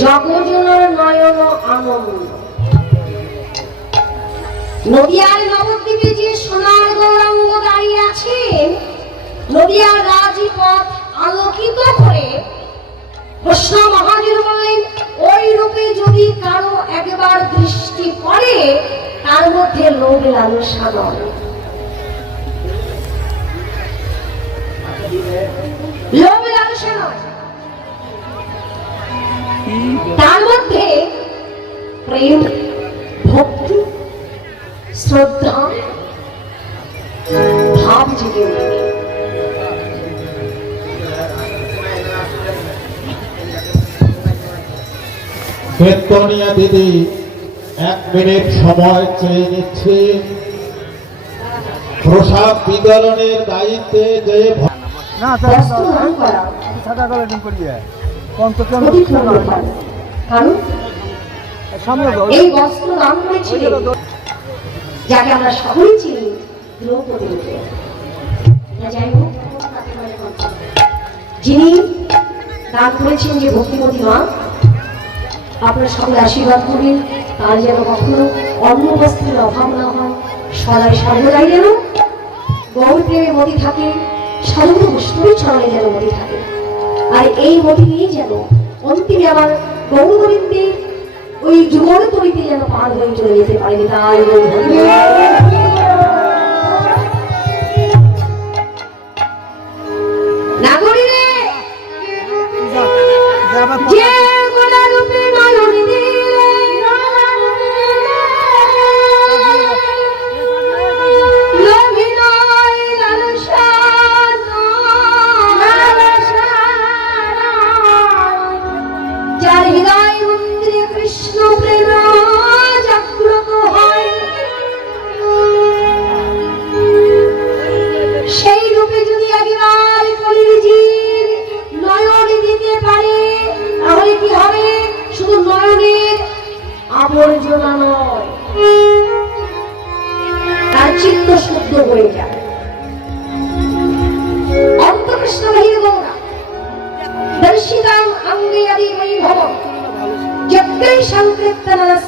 জগজনের নয়ন আনন্দ নদিয়ার নবদ্বীপে যে সোনার গৌরাঙ্গ দাঁড়িয়ে আছেন নদিয়ার রাজপথ আলোকিত করে কৃষ্ণ মহাবীর বলেন ওই রূপে যদি কারও একবার দৃষ্টি পড়ে, তার মধ্যে লোভ লালসা নয়। লোভ লালসা নয়। তার মধ্যে প্রেম ভক্তি শ্রদ্ধা ভাব জেগে বেতনিয়া দিদি এক মিনিট সময় চেয়ে নিচ্ছে। প্রসাদ বিতরণের দায়িত্বে যে না সাদা কালো ডিম করিয়ে পঞ্চজন কারণ? এই বস্ত্র দান করেছিলেন যাকে আমরা সকলেই চিনি দ্রৌপদী রূপে। যাই হোক, যিনি দান করেছেন যে ভক্তিমতী মা আপনার সকলে আশীর্বাদ করবেন। তার যেন কখনো অন্য বস্ত্রের অভাব না হয়। সদাই সর্বদাই যেন গৌর প্রেমে মতি থাকে সাধু বৈষ্ণবী চরণে যেন মতি থাকে। আর এই মতি নিয়ে যেন অন্তিমে আমার গৌর গোবিন্দের ওই যুগল তরিতে যেন পার হয়ে চলে যেতে পারেন তাই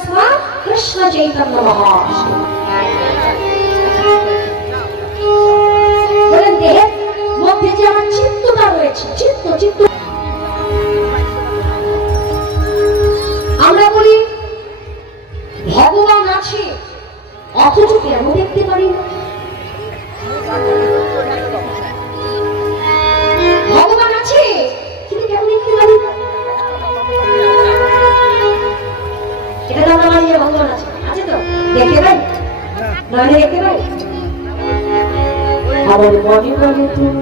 স্মা, কৃষ্ণ চৈতন্য মহাশয় বলেন দেহের মধ্যে যে আমার চিত্তটা রয়েছে, চিত্ত চিত্ত। আমরা বলি, ভগবান আছে, অথচ কেন দেখতে পারি না? দেখতে পাই আমার মনে মনে তুমি।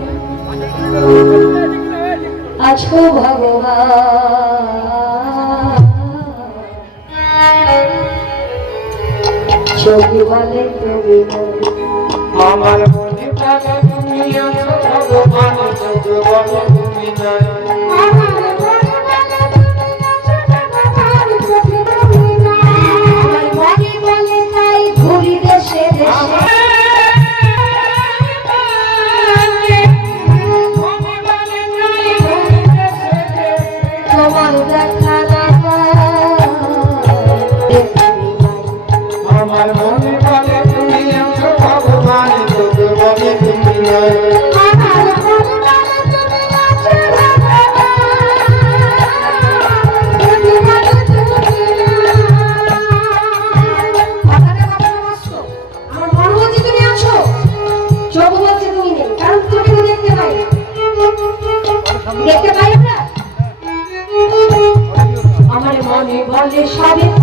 বলে তুমি আমার মনে তুমি আছো, ভগবান চোখে বলো তুমি নাই বলে সবে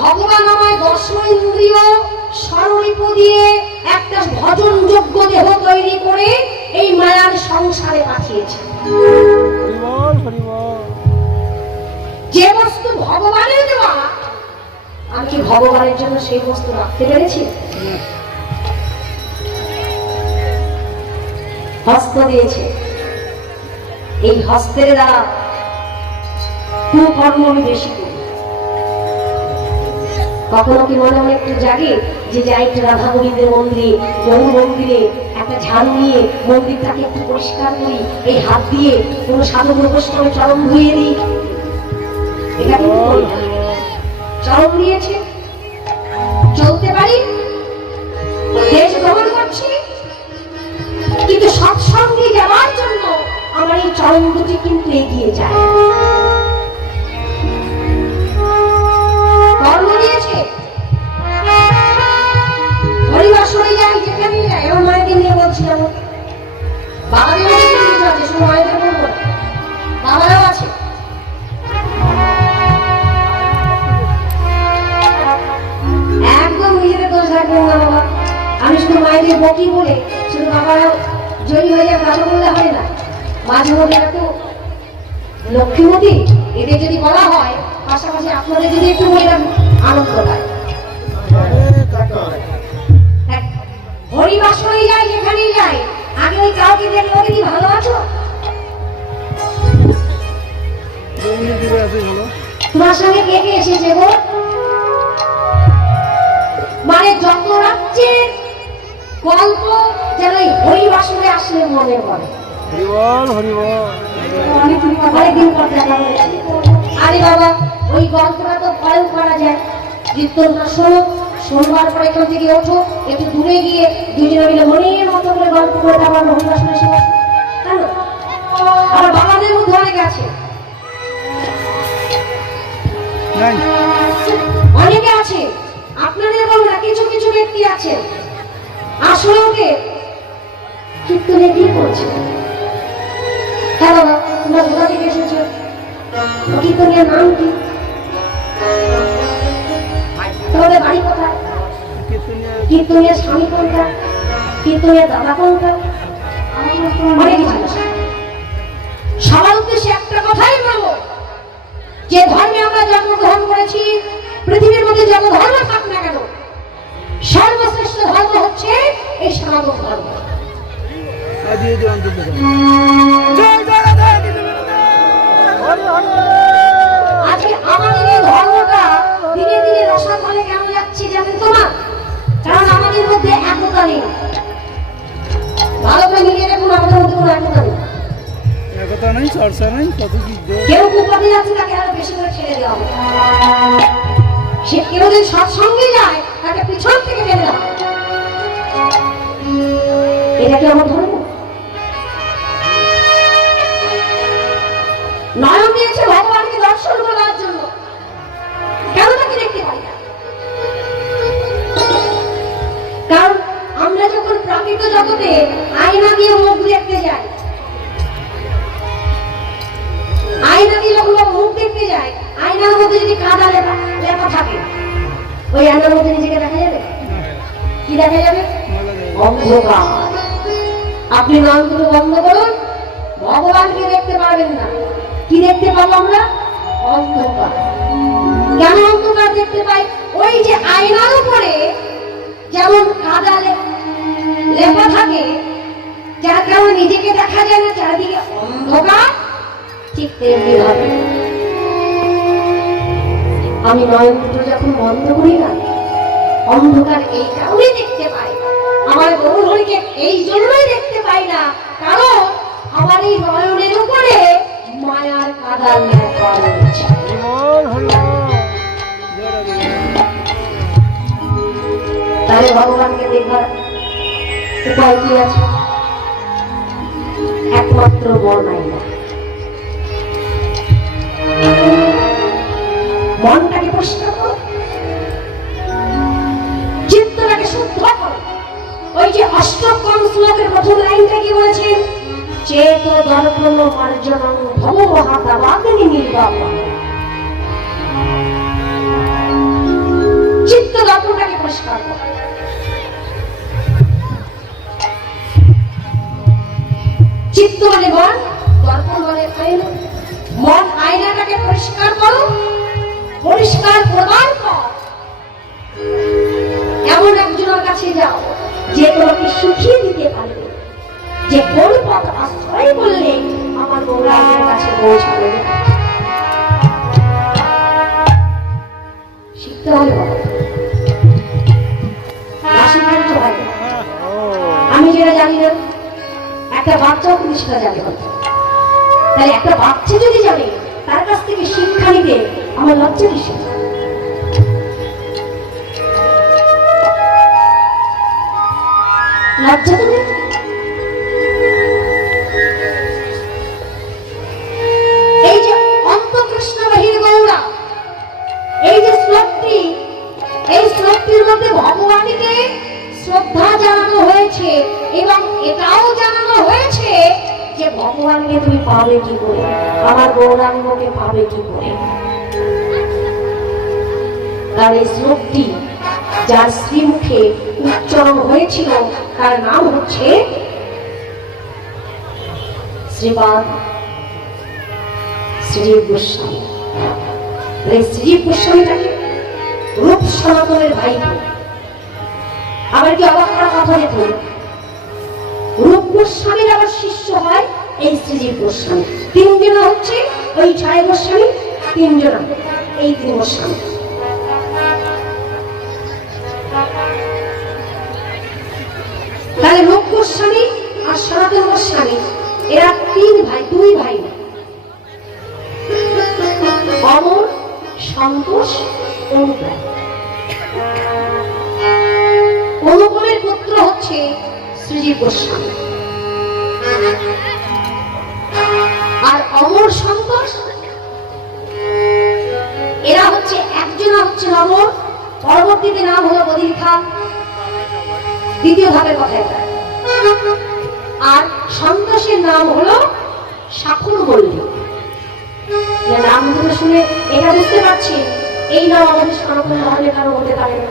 ভগবান আমায় দশ ইন্দ্রিয় স্বরূপ দিয়ে একটা ভজনযোগ্য দেহ তৈরি করে এই মায়ার সংসারে পাঠিয়েছে। যে বস্তু ভগবানের দেওয়া আমি কি ভগবানের জন্য সেই বস্তু রাখতে পেরেছি? হস্ত দিয়েছে। এই হস্তের দ্বারা কুকর্ম আমি বেশি করি। কখনো কি মনে মনে একটু জাগে যে যাই একটু রাধা গোবিন্দের মন্দিরে গৌর মন্দিরে একটা ঝাড়ু নিয়ে মন্দিরটাকে একটু পরিষ্কার করি, এই হাত দিয়ে কোনো সাধু বৈষ্ণবের চরম ধুয়ে দিই? এটা কিন্তু চরম দিয়েছে? চলতে পারি? দেশ ভ্রমণ করছি? কিন্তু সৎসঙ্গে যাওয়ার জন্য আমার এই চরম কিন্তু এগিয়ে যায়। শুধু মায়েদের বকি বলে শুধু বাবারা জয়ী হয়ে যায় ভালো বললে হয় না। মাঝে মধ্যে এত লক্ষ্মীমতী এদের যদি বলা হয় পাশাপাশি আপনাদের যদি একটু বলে আনন্দ পায় হ্যাঁ, হরিবাসরে যাই যেখানেই যাই। আগে ওই কাউকে দেখলে কি ভালো আছো? তোমার সঙ্গে কে কে এসেছে গো? মানে যত রাজ্যের গল্প যেন এই হরিবাসরে আসলে মনে পড়ে। হরিবল হরিবল। অনেকদিন পর দেখা আরে বাবা ওই গল্পটা তো পরেও করা যায়। কীর্তনটা শোনো শোনবার পরে এখান থেকে ওঠো একটু দূরে গিয়ে দুজনে মিলে মনের মতো করে গল্প করে আবার হরিবাসরে এসে বসো। কেন? আমার বাবাদের মধ্যে অনেক আছে। অনেকে আছে। আপনাদের বলব না কিছু কিছু ব্যক্তি আছে। আসলে ওকে কি করছে? হ্যাঁ বাবা, তোমরা কোথা থেকে নাম কি? তোমাদের বাড়ি কোথায়? কীর্তনের স্বামী কোনটা? কীর্তনের দাদা কোনটা? সবার উদ্দেশ্যে একটা কথাই বলব। যে ধর্মে আমরা জন্মগ্রহণ করেছি, পৃথিবীর মধ্যে যত ধর্ম থাক না কেন দিয়ে দিও অন্তত জয় জয় রাধা কৃষ্ণ রাধা। হরি হরি। আজকে আমাদের এই ধর্মটা দিনে দিনে রসাতলে কেমন যাচ্ছে জানেন তো কারণ আমাদের মধ্যে একতা নেই। ভালো করে মিলিয়ে দেখুন আমাদের মধ্যে কোনো একতা নেই। একতা নাই চর্চা নাই কত কি কেউ কুপাতে যাচ্ছে তাকে আরও বেশি করে ছেড়ে দেওয়া হবে। সে কেউ যদি সৎসঙ্গে যায় তাকে পিছন থেকে টেনে দেওয়া এটা কি আমার ধর্ম? নয়ন জন্য। কেন তাকে দেখতে পাই না? কারণ আমরা যখন প্রাকৃত জগতে আয়না দিয়ে মুখ দেখতে যাই, আয়না দিয়ে যখন মুখ দেখতে যায় আয়নার মধ্যে যদি কাদা লেখা থাকে, ওই আয়নার মধ্যে নিজেকে দেখা যাবে? কি দেখা যাবে? আপনি নাম বন্ধ করুন। ভগবানকে দেখতে পারবেন না। কি দেখতে পাবো আমরা? অন্ধকার। কেন অন্ধকার দেখতে পাই? ওই যে আয়নার উপরে যেমন কাদা লেখা থাকে, যার কারণে নিজেকে দেখা যায় না, চারিদিকে অন্ধকার। ঠিক তেমনি হবে আমি দুটো যখন বন্ধ করি না, অন্ধকার এই কারণেই দেখতে পাই আমার গরু হরিকে এই জন্যই দেখতে পাই না, কারণ আমার এই নয়নের উপরে তাহলে ভগবানকে দেখবার একমাত্র বর্ণাই না মনটাকে পরিষ্কার শুদ্ধ করো। ওই যে অষ্টম শ্লোকের প্রথম লাইনটা কি বলেছে? চেত দর্পণ মার্জন ভব মহাদাবাগ্নি নির্বাপন চিত্ত দর্পণটাকে পরিষ্কার করো চিত্ত মানে মন দর্পণ মানে আয়না মন আয়নাটাকে পরিষ্কার করো পরিষ্কার করবার পর হয়েছে এবং এটাও জানানো হয়েছে যে ভগবানকে তুমি পাবে কি করে? আমার গৌরাঙ্গকে পাবে কি করে? তার এই শ্লোকটি যার শ্রীমুখে উচ্চারণ হয়েছিল, তার নাম হচ্ছে শ্রীপাদ শ্রী গোস্বামী। শ্রী গোস্বামীটাকে রূপ সনাতনের ভাই আবার কি অবাক করা কথা দেখুন? রূপ গোস্বামীর আবার শিষ্য হয় এই শ্রীজীব গোস্বামী। তিনজন হচ্ছে ওই ছয় গোস্বামী তিনজন এই তিন গোস্বামী। তাহলে রূপ গোস্বামী আর সনাতন গোস্বামী, এরা তিন ভাই, দুই ভাই। অমর, সন্তোষ অনুপ্রাণ হচ্ছে শ্রীজীব গোস্বামী। আর অমর সন্তোষ, এরা হচ্ছে একজন হচ্ছে অমর, পরবর্তীতে নাম হলো বদির খান দ্বিতীয় ভাগের কথা এটা আর সন্তোষের নাম হলো সাকুর মল্লিক নামগুলো শুনে এটা বুঝতে পারছি, এই নাম আমাদের সনাতন ধর্মের কারও হতে পারে না।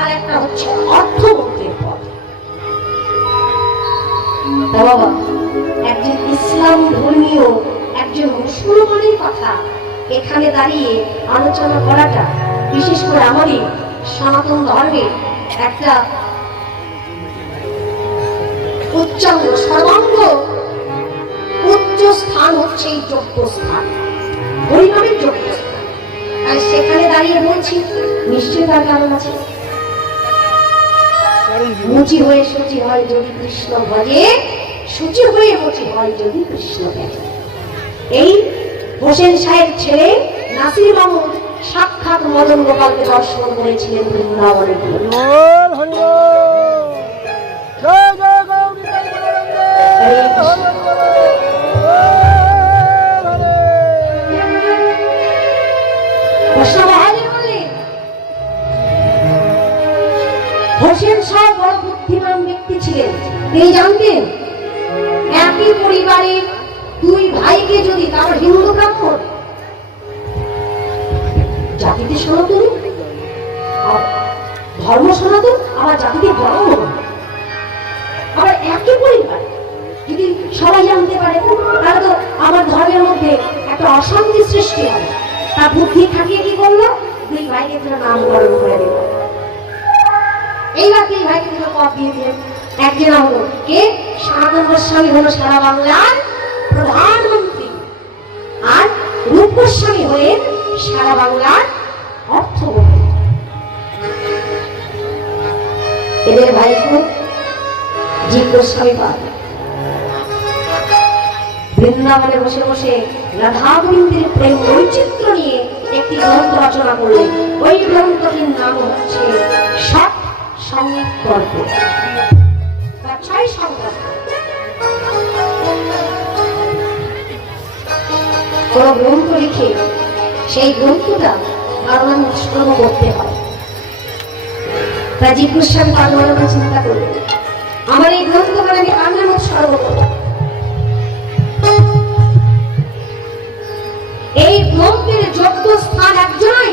আর একটা হচ্ছে অর্থমন্ত্রীর পদ। একজন ইসলাম ধর্মীয়, একজন মুসলমানের কথা এখানে দাঁড়িয়ে আলোচনা করাটা, বিশেষ করে সনাতন ধর্মের একটা উচ্চাঙ্গ, সর্বাঙ্গ উচ্চ স্থান হচ্ছে এই যোগ্য স্থান যোগ্য স্থান সেখানে দাঁড়িয়ে বলছি, নিশ্চয়ই তার কারণ আছে। মুচি হয়ে সূচি হয় যদি কৃষ্ণ ভজে শুচি হয়ে মুচি হয় যদি কৃষ্ণ ভজে। এই হোসেন সাহেব ছেলে নাসির মামুন সাক্ষাৎ মদন গোপালকে দর্শন করেছিলেন বৃন্দাবনে। হোসেন শাহ বড় বুদ্ধিমান ব্যক্তি ছিলেন। তিনি জানতেন, একই পরিবারের দুই ভাইকে যদি তার হিন্দু ব্রাহ্মণ। জাতিতে সনাতনী? আর ধর্ম সনাতন? আবার জাতিতে ব্রাহ্মণ? আবার একই পরিবার? যদি সবাই জানতে পারে, তাহলে তো আমার ধর্মের মধ্যে একটা অশান্তি সৃষ্টি হবে তা বুদ্ধি থাকিয়ে কি করল? দুই ভাইকে তারা নামকরণ করে দিল। এইবার তিনি ভাইকে দুটো একজন হলো কে? গোস্বামী হলো সারা বাংলার প্রধানমন্ত্রী। আর রূপ হলেন সারা বাংলার অর্থমন্ত্রী। এদের ভাইকে জীব গোস্বামী পাল। বৃন্দাবনে বসে বসে রাধা গোবিন্দের প্রেম বৈচিত্র্য নিয়ে একটি গ্রন্থ রচনা করলেন। ওই গ্রন্থটির নাম হচ্ছে সৎ সংকল্প কোন গ্রন্থ লিখে সেই গ্রন্থটা কারণ উৎসর্গ করতে হয় রাজীব গোস্বামী পালমানবা চিন্তা করলেন আমার এই গ্রন্থটা আমি কান্নার উৎসর্গ করব এই গ্রন্থের যোগ্য স্থান একজনই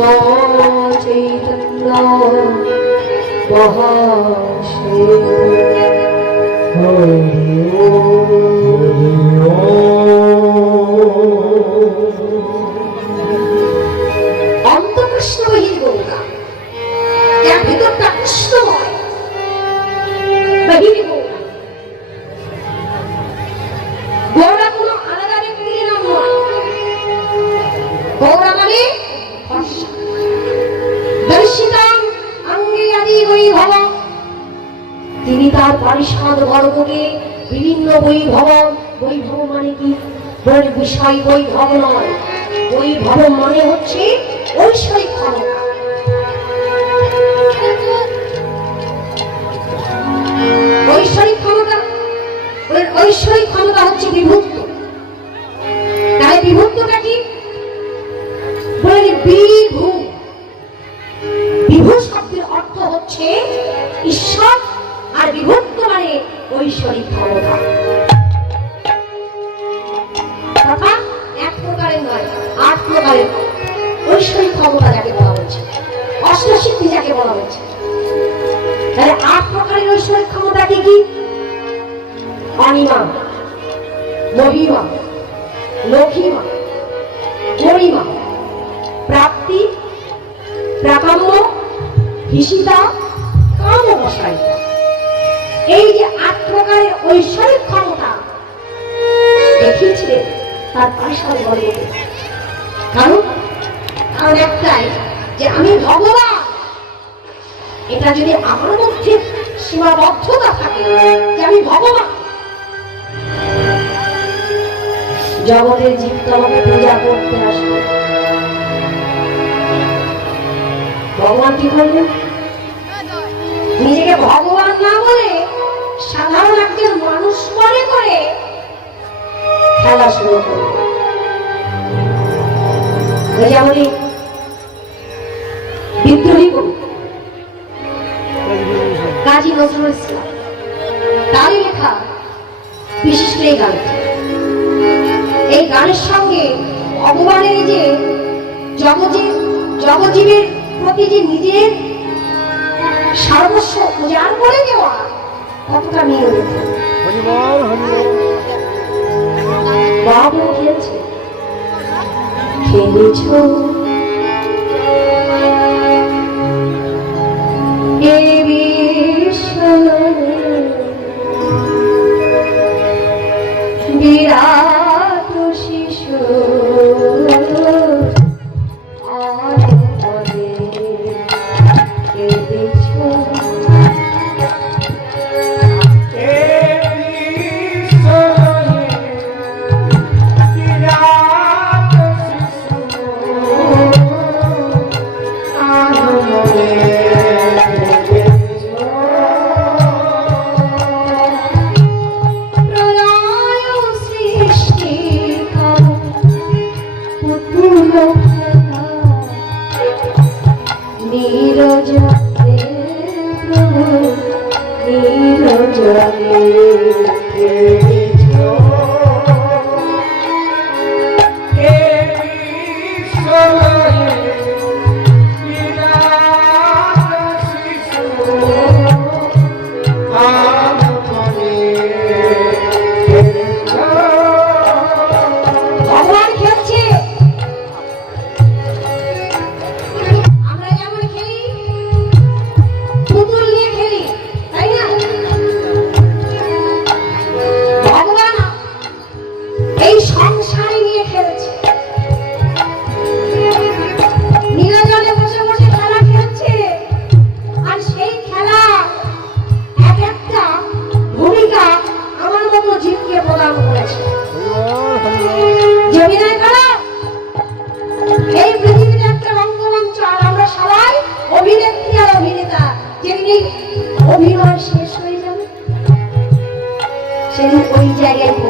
চৈতন্য মহাশীত অন্তকৃষ্ণ বিষয় বৈভব নয়। বৈভব মনে হচ্ছে ক্ষমতা কি? অনিমা, মহিমা লঘিমা গরিমা প্রাপ্তি প্রাকাম্য হিসিতা কাম বসাইতা এই যে আট প্রকারের ঐশ্বরিক ক্ষমতা দেখিয়েছিলেন তার পারিষদ বর্গকে কারণ কারণ একটাই যে আমি ভগবান। এটা যদি আমার মধ্যে সীমাবদ্ধতা থাকে যে আমি ভগবান। জগতের জীব তোমাকে পূজা করতে আসবে। ভগবান কি করবেন নিজেকে ভগবান না বলে সাধারণ একজন মানুষ মনে করে খেলা শুরু করবে। ওই বিদ্রোহী কবি কাজী নজরুল ইসলাম। তারই লেখা বিশিষ্ট এই গানটি। এই গানের সঙ্গে ভগবানের যে জগজীব জগজীবের প্রতি যে নিজের সর্বস্ব উজাড় করে দেওয়া কতটা হরিবল। বাবু খেলছে খেলেছ? জায়গায়